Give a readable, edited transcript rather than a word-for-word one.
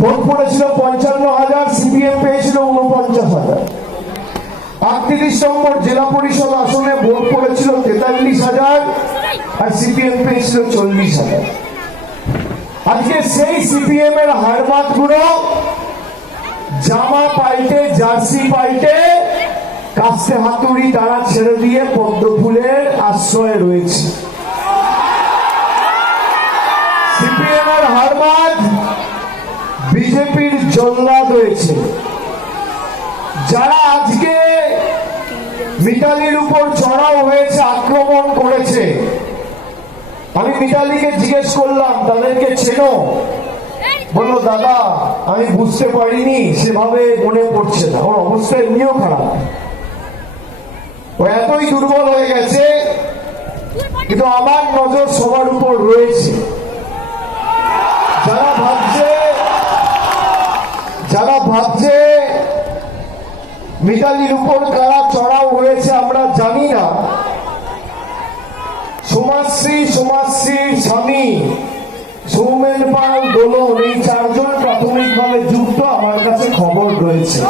Vote পড়েছিল 55,000, CPM পেয়েছিল 49,000। 38 নম্বর জেলা পরিষদ আসনে ভোট পড়েছিল 43,000 আর সিপিএম পেয়েছিল 40,000। আজকে সেই সিপিএম এর হারমাত গুলো জামা পাল্টে, জার্সি পাল্টে, কাস্তে হাতুড়ি তারা ছেড়ে দিয়ে পদ্ম ফুলের আশ্রয়ে রয়েছে। সিপিএম এর হারমাত বিজেপির জল্লাদ হয়েছে। যারা আজকে মিতালির উপর চড়াও হয়েছে, আক্রমণ করেছে, আমি মিতালিকে জিজ্ঞেস করলাম তাদেরকে চেনো? বললো দাদা আমি বুঝতে পারিনি, সেভাবে মনে পড়ছে না। ওর অবস্থা এমনিও খারাপ, ও এতই দুর্বল হয়ে গেছে। কিন্তু আমার নজর সবার উপর রয়েছে। যারা ভাবছে মিতালির উপর কারা চড়াও হয়েছে আমরা জানি না, সমাজশ্রীর স্বামী সৌমেন পাল, দোলন, এই 4 জন প্রাথমিকভাবে যুক্ত আমার কাছে খবর রয়েছে।